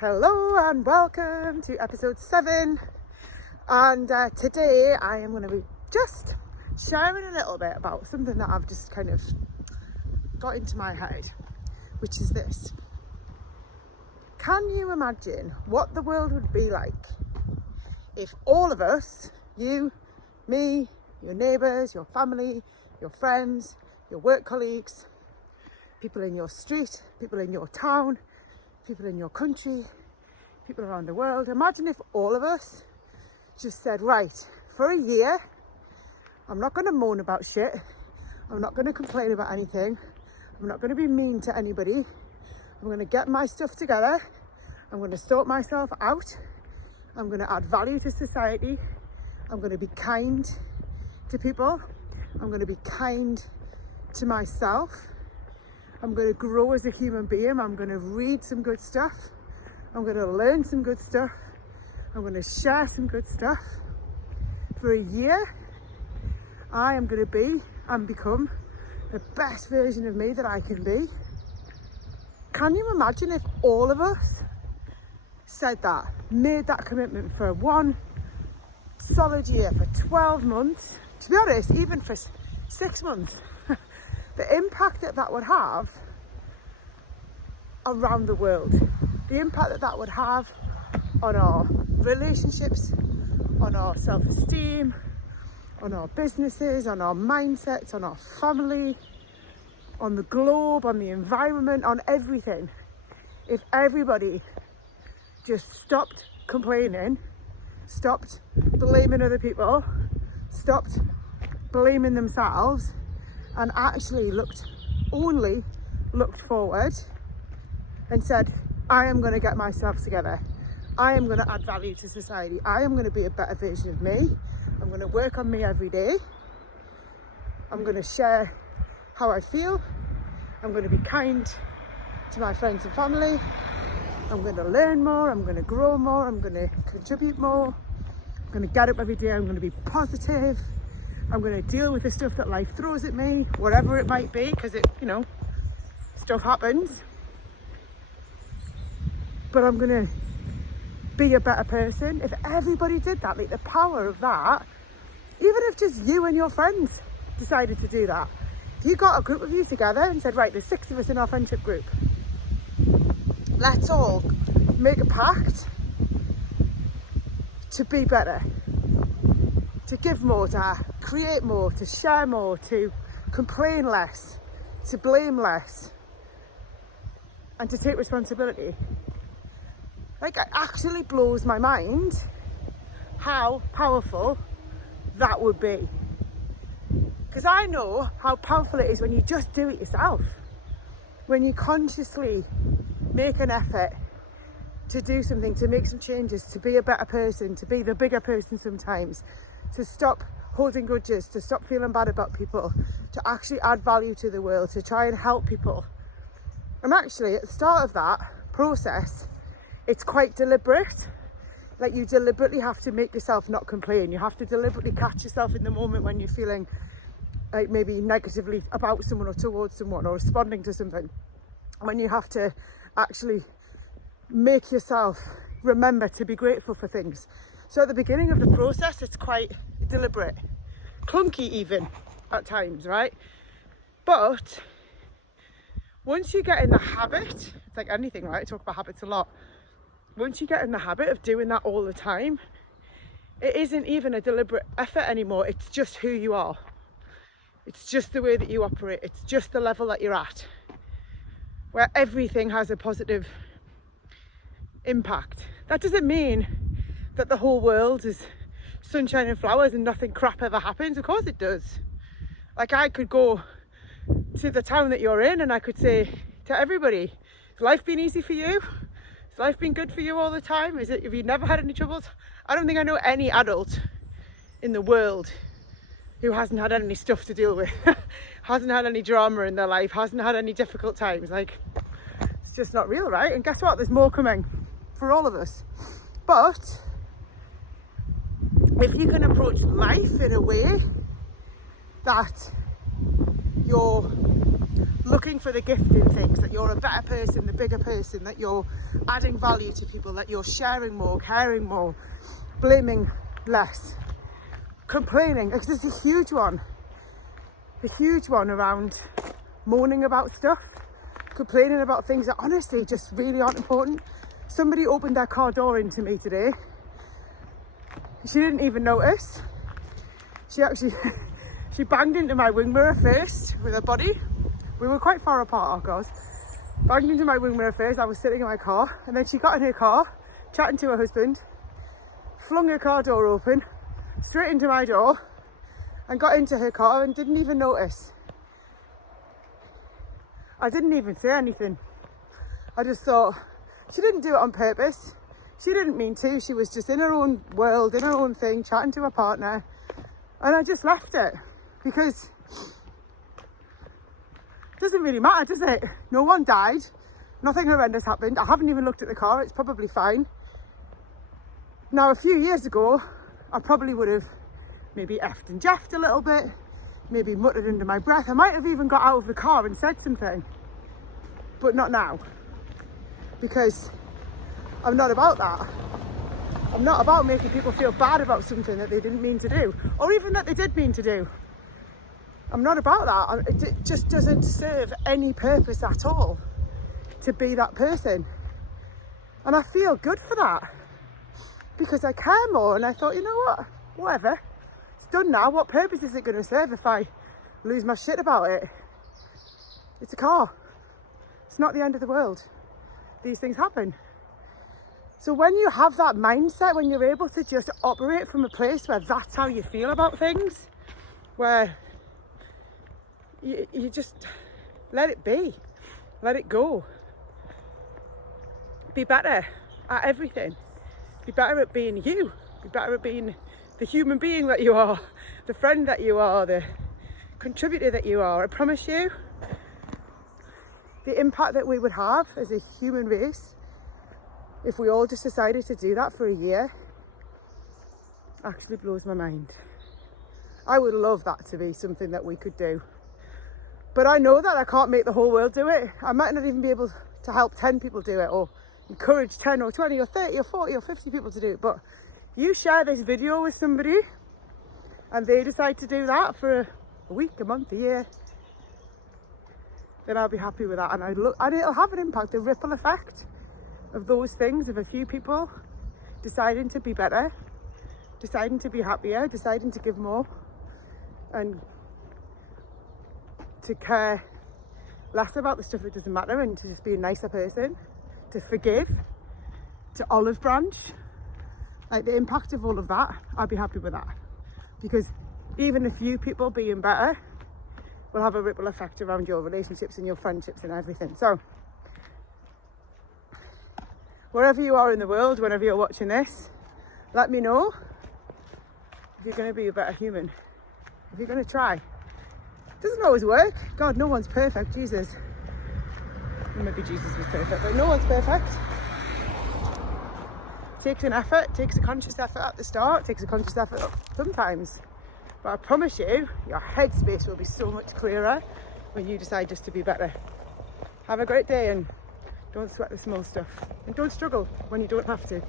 Hello and welcome to episode 7, and today I am going to be just sharing a little bit about something that I've just kind of got into my head, which is this. Can you imagine what the world would be like if all of us, you, me, your neighbours, your family, your friends, your work colleagues, people in your street, people in your town, people in your country, people around the world. Imagine if all of us just said, right, for a year, I'm not going to moan about shit. I'm not going to complain about anything. I'm not going to be mean to anybody. I'm going to get my stuff together. I'm going to sort myself out. I'm going to add value to society. I'm going to be kind to people. I'm going to be kind to myself. I'm going to grow as a human being. I'm going to read some good stuff. I'm going to learn some good stuff. I'm going to share some good stuff. For a year, I am going to be and become the best version of me that I can be. Can you imagine if all of us said that, made that commitment for one solid year, for 12 months, to be honest, even for 6 months? The impact that would have around the world, the impact that would have on our relationships, on our self-esteem, on our businesses, on our mindsets, on our family, on the globe, on the environment, on everything. If everybody just stopped complaining, stopped blaming other people, stopped blaming themselves, and actually only looked forward and said, I am going to get myself together. I am going to add value to society. I am going to be a better version of me. I'm going to work on me every day. I'm going to share how I feel. I'm going to be kind to my friends and family. I'm going to learn more. I'm going to grow more. I'm going to contribute more. I'm going to get up every day. I'm going to be positive. I'm going to deal with the stuff that life throws at me, whatever it might be, because stuff happens. But I'm going to be a better person. If everybody did that, like the power of that, even if just you and your friends decided to do that. If you got a group of you together and said, right, there's 6 of us in our friendship group. Let's all make a pact to be better, to give more, to create more, to share more, to complain less, to blame less, and to take responsibility. Like, it actually blows my mind how powerful that would be. Because I know how powerful it is when you just do it yourself. When you consciously make an effort to do something, to make some changes, to be a better person, to be the bigger person sometimes, to stop holding grudges, to stop feeling bad about people, to actually add value to the world, to try and help people. And actually, at the start of that process, it's quite deliberate. Like, you deliberately have to make yourself not complain. You have to deliberately catch yourself in the moment when you're feeling like maybe negatively about someone or towards someone or responding to something. When you have to actually make yourself remember to be grateful for things. So at the beginning of the process, it's quite deliberate, clunky even at times, right? But once you get in the habit, it's like anything, right? I talk about habits a lot. Once you get in the habit of doing that all the time, it isn't even a deliberate effort anymore. It's just who you are. It's just the way that you operate. It's just the level that you're at, where everything has a positive impact. That doesn't mean that the whole world is sunshine and flowers and nothing crap ever happens. Of course it does. Like, I could go to the town that you're in and I could say to everybody, has life been easy for you? Has life been good for you all the time? Have you never had any troubles? I don't think I know any adult in the world who hasn't had any stuff to deal with, hasn't had any drama in their life, hasn't had any difficult times. Like, it's just not real, right? And guess what? There's more coming for all of us. But if you can approach life in a way that your looking for the gift in things, that you're a better person, the bigger person, that you're adding value to people, that you're sharing more, caring more, blaming less, complaining. Because there's a huge one around moaning about stuff, complaining about things that honestly just really aren't important. Somebody opened their car door into me today. She didn't even notice. She actually she banged into my wing mirror first with her body. We were quite far apart, our cars. Banged into my wing mirror first. I was sitting in my car, and then she got in her car, chatting to her husband, flung her car door open, straight into my door, and got into her car and didn't even notice. I didn't even say anything. I just thought, she didn't do it on purpose. She didn't mean to. She was just in her own world, in her own thing, chatting to her partner. And I just left it, because it doesn't really matter, does it? No one died. Nothing horrendous happened. I haven't even looked at the car. It's probably fine. Now, a few years ago, I probably would have maybe effed and jeffed a little bit, maybe muttered under my breath. I might have even got out of the car and said something, but not now, because I'm not about that. I'm not about making people feel bad about something that they didn't mean to do, or even that they did mean to do. I'm not about that. It just doesn't serve any purpose at all to be that person. And I feel good for that, because I care more. And I thought, you know what, whatever, it's done now. What purpose is it going to serve if I lose my shit about it? It's a car. It's not the end of the world. These things happen. So when you have that mindset, when you're able to just operate from a place where that's how you feel about things, where you just let it be, let it go, be better at everything, be better at being you, be better at being the human being that you are, the friend that you are, the contributor that you are. I promise you, the impact that we would have as a human race if we all just decided to do that for a year actually blows my mind. I would love that to be something that we could do. But I know that I can't make the whole world do it. I might not even be able to help 10 people do it, or encourage 10 or 20 or 30 or 40 or 50 people to do it. But you share this video with somebody and they decide to do that for a week, a month, a year, then I'll be happy with that. And it'll have an impact, a ripple effect of those things, of a few people deciding to be better, deciding to be happier, deciding to give more, and to care less about the stuff that doesn't matter, and to just be a nicer person, to forgive, to olive branch. Like, the impact of all of that, I'd be happy with that, because even a few people being better will have a ripple effect around your relationships and your friendships and everything. So wherever you are in the world, whenever you're watching this, let me know if you're going to be a better human, if you're going to try. It doesn't always work. God, no one's perfect. Jesus. Well, maybe Jesus was perfect, but no one's perfect. It takes an effort, it takes a conscious effort at the start, it takes a conscious effort sometimes. But I promise you, your headspace will be so much clearer when you decide just to be better. Have a great day, and don't sweat the small stuff. And don't struggle when you don't have to.